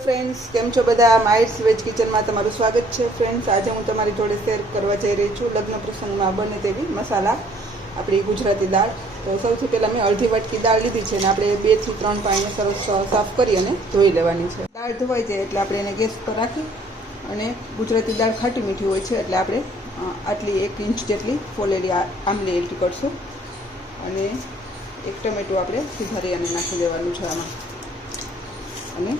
Friends, केम छो बधा? Mites veg kitchen में तमारुं स्वागत है। फ्रेंड्स, आज हूँ तमारी जोड़े शेर करवा जई रही छूँ लग्न प्रसंग में बने तेवी मसाला अपनी गुजराती दाळ। तो सौथी पहला मैं अर्धी वाटकी दाळ लीधी छे ने आपणे 2 થી 3 पाणी सरस साफ करी अने धोई लेवानी छे। दाळ धोवाई जाए एटले आपणे एने गैस पर राखी अने गुजराती दाळ खाटी मीठी होय छे एटले आपणे आटली 1 इंच जेटली फोलेली आमली एड करशुं अने 1 टमेटो आपणे सुधारी अने नाखी देवानुं छे आमां अने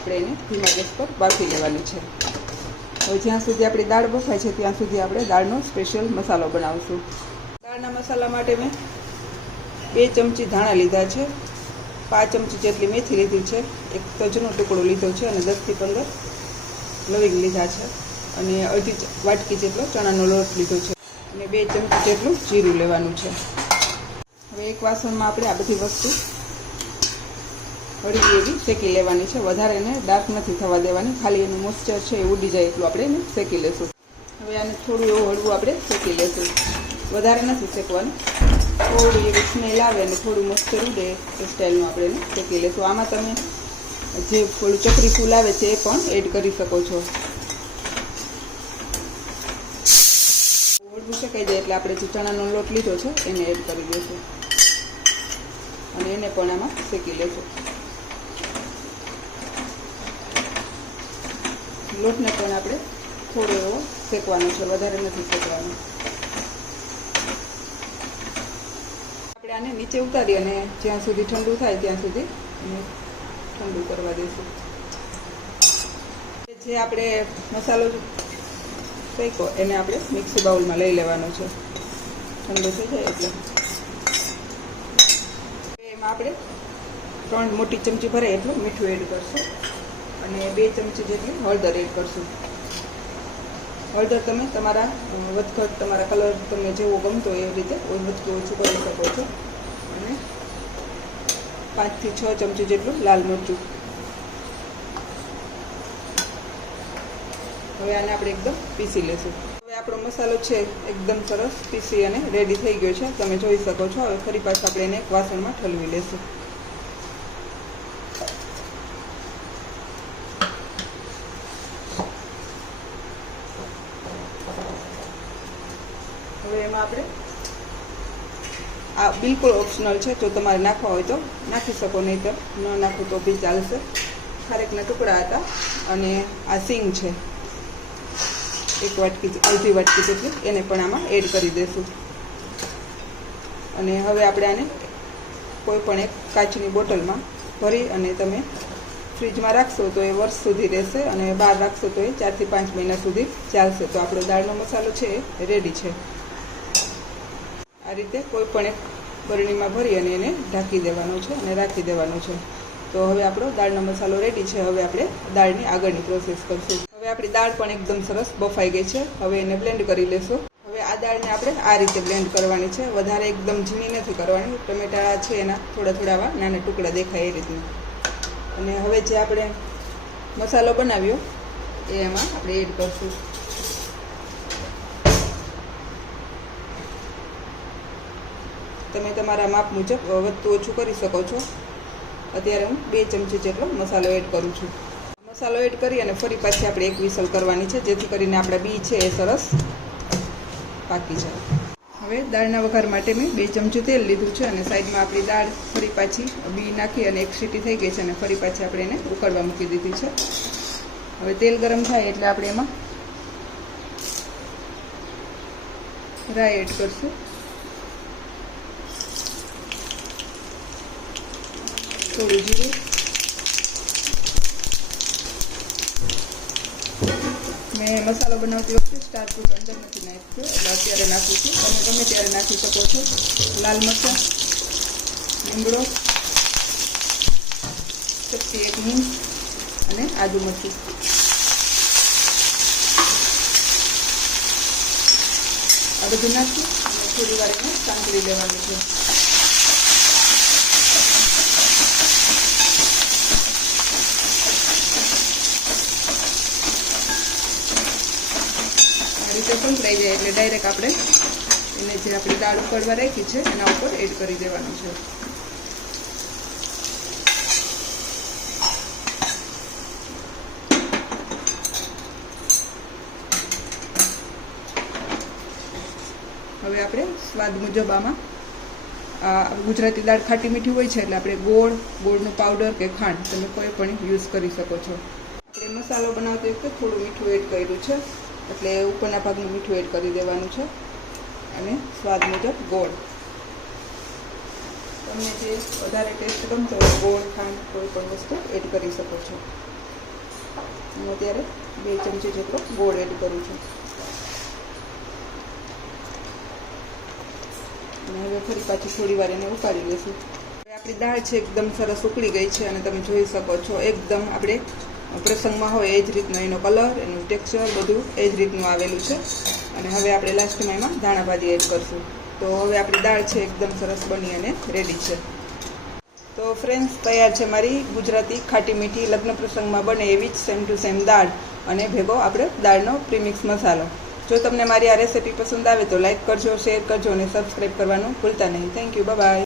આપણે એને ધીમા ગેસ પર બાફી લેવાની છે। હવે જ્યાં સુધી આપણી દાળ બફાય છે ત્યાં સુધી આપણે દાળનો સ્પેશિયલ મસાલો બનાવશું। દાળના મસાલા માટે મેં 2 ચમચી ધાણા લીધા છે, 5 ચમચી જેટલી મેથી લીધી છે, 1 તજનો ટુકડો લીધો છે અને 10 થી 15 લવિંગ લીધા છે અને અડધી વાટકી જેટલો ચણાનો લોટ લીધો છે અને 2 ચમચી જેટલું જીરું લેવાનું છે। હવે એક વાસણમાં આપણે આ બધી વસ્તુ हळवी एवी शेकी लेवानी छे। वधारे ने डार्क नहीं थवा देवानी, खाली एनुं मोइस्चर छे ए उडी जाए एटलुं आपणे एने शेकी लेशुं। हवे आने थोडुं एवुं हळवुं आपणे शेकी लेशुं, वधारे नथी शेकवानुं। थोड़ी एवी स्मेल आवे अने थोडुं मोइस्चर उडे ए स्टाइलनुं आपणे एने शेकी लेशुं। आमां तमे जे पेलुं चकरी फूल आवे छे ए पण एड करी शको छो। हळवुं शेकाई जाए एटले आपणे जे चणानो लोट लीधो छे एने एड करी देशुं अने एने पण आमां शेकी लेशुं। लोट ने पण आपणे थोड़ो एवो शेकवानो छे, वधारे नथी शेकवानो। आपणे आने नीचे उतारी अने ज्यां सुधी ठंडू थाय त्यां सुधी ठंडू करवा देशुं। जे आपणे मसालो शेक्यो एने आपणे मिक्सी बाउल में लई लेवानो छे। ठंडू थई जाय एटले एमां आपणे 3 मोटी चमची भराय एटલું મીઠું एड करशुं અને 2 ચમચી જેટલી હળદર એડ કરશું। હળદર તમે તમારા વધઘટ તમારા કલર તમને જેવો ગમતો એ રીતે વધતું ઓછું કરી શકો છો અને 5 થી 6 ચમચી જેટલું લાલ મરચું। હવે આને આપણે એકદમ પીસી લેશું। હવે આપણો મસાલો છે એકદમ સરસ પીસી અને રેડી થઈ ગયો છે, તમે જોઈ શકો છો। હવે ફરી પાછું આપણે એને એક વાસણમાં ઠલવી લેશું। હવે એમાં આપણે આ બિલકુલ ઓપ્શનલ છે, જો તમારે નાખવા હોય તો નાખી શકો, નહીં તો ન નાખો તો બી ચાલશે। ખારેકના ટુકડા હતા અને આ સિંગ છે 1 વાટકી અડધી વાટકી જેટલી, એને પણ આમાં એડ કરી દેશું અને હવે આપણે આને કોઈ પણ એક કાચની બોટલમાં ભરી અને તમે ફ્રીજમાં રાખશો તો એ વર્ષ સુધી રહેશે અને બહાર રાખશો તો એ 4 થી 5 મહિના સુધી ચાલશે। તો આપણો દાળનો મસાલો છે એ રેડી છે। आ रीते कोईपण एक बरणी में भरी अने एने ढांकी देवानो छे अने राखी देवानो छे। तो हवे आपणो दाळनो मसालो रेडी छे। हवे आपणे दाळनी आगळनी प्रोसेस करशुं। हवे आपणी दाळ पण एकदम सरस बफाई गई छे। हवे एने ब्लेंड करी लेशुं। हवे आ दाळने आपणे आ रीते ब्लेंड करवानी छे, वधारे एकदम झीणी नथी करवानी। टमेटा छे एना थोड़ा थोड़ा आवा नाना टुकड़ा देखाय ए रीतनुं। अने हवे जे आपणे मसालो बनाव्यो ए एमां आपणे एड करशुं। તમે તમારા માપ મુજબ વધતું ઓછું કરી શકો છો। અત્યારે હું 2 ચમચી જેટલો મસાલો એડ કરું છું। મસાલો એડ કરી અને ફરી પાછી આપણે એક વિસલ કરવાની છે, જેથી કરીને આપણા બી છે એ સરસ પાકી જાય। હવે દાળના વઘાર માટે મેં 2 ચમચી તેલ લીધું છે અને સાઈડમાં આપણી દાળ ફરી પાછી બી નાખી અને એક સીટી થઈ ગઈ છે અને ફરી પાછી આપણે એને ઉકળવા મૂકી દીધી છે। હવે તેલ ગરમ થાય એટલે આપણે એમાં રાઈ એડ કરશું, थोड़ू जीरु, मैं मसालो बनावती वखते स्टार फ्रूट अंदर नहीं नाख्यो એટલે અત્યારે નાખું છું। તમે ગમે ત્યારે નાખી શકો છો। લાલ મરચાં, લીમડો, ચપટી 1 હિંગ અને આદુ મરચું આ બધું નાખી અને થોડી વાર એને સાંતળી લેવાનું છે। સંકળાઈ જાય એટલે ડાયરેક્ટ આપણે એને જે આપણી દાળ ઉકળવા રાખી છે એના ઉપર એડ કરી દેવાનું છે। હવે આપણે સ્વાદ મુજબ આમાં ગુજરાતી દાળ ખાટી મીઠી હોય છે એટલે આપણે ગોળનું પાવડર કે ખાંડ તમે કોઈ પણ યુઝ કરી શકો છો. આપણે મસાલો બનાવતી વખતે થોડું મીઠું એડ કર્યું છે એટલે ઉપરના ભાગનું મીઠું એડ કરી દેવાનું છે અને સ્વાદ મુજબ ગોળ. તમને જે વધારે ટેસ્ટ ગમતો હોય ગોળ ખાંડ કોઈ પણ વસ્તુ એડ કરી શકો છો. હું અત્યારે 2 ચમચી જેટલો ગોળ એડ કરું છું અને હવે ફરી પાછી થોડી વાર એને ઉકાળી લઈશું. હવે આપણી દાળ છે એકદમ સરસ ઉકળી ગઈ છે અને તમે જોઈ શકો છો એકદમ આપણે પ્રસંગમાં હોય એ જ રીતનો એનો કલર, એનું ટેક્સચર બધું એ જ રીતનું આવેલું છે. અને હવે આપણે લાસ્ટમાં એમાં ધાણા ભાજી એડ કરશું. તો હવે આપણી દાળ છે એકદમ સરસ બની અને રેડી છે. તો ફ્રેન્ડ્સ, તૈયાર છે મારી ગુજરાતી ખાટી મીઠી લગ્ન પ્રસંગમાં બને એવી જ સેમ ટુ સેમ દાળ અને ભેગો આપણે દાળનો પ્રીમિક્સ મસાલો. જો તમને મારી આ રેસિપી પસંદ આવે તો લાઇક કરજો, શેર કરજો અને સબસ્ક્રાઈબ કરવાનું ભૂલતા નહીં. Thank you, by.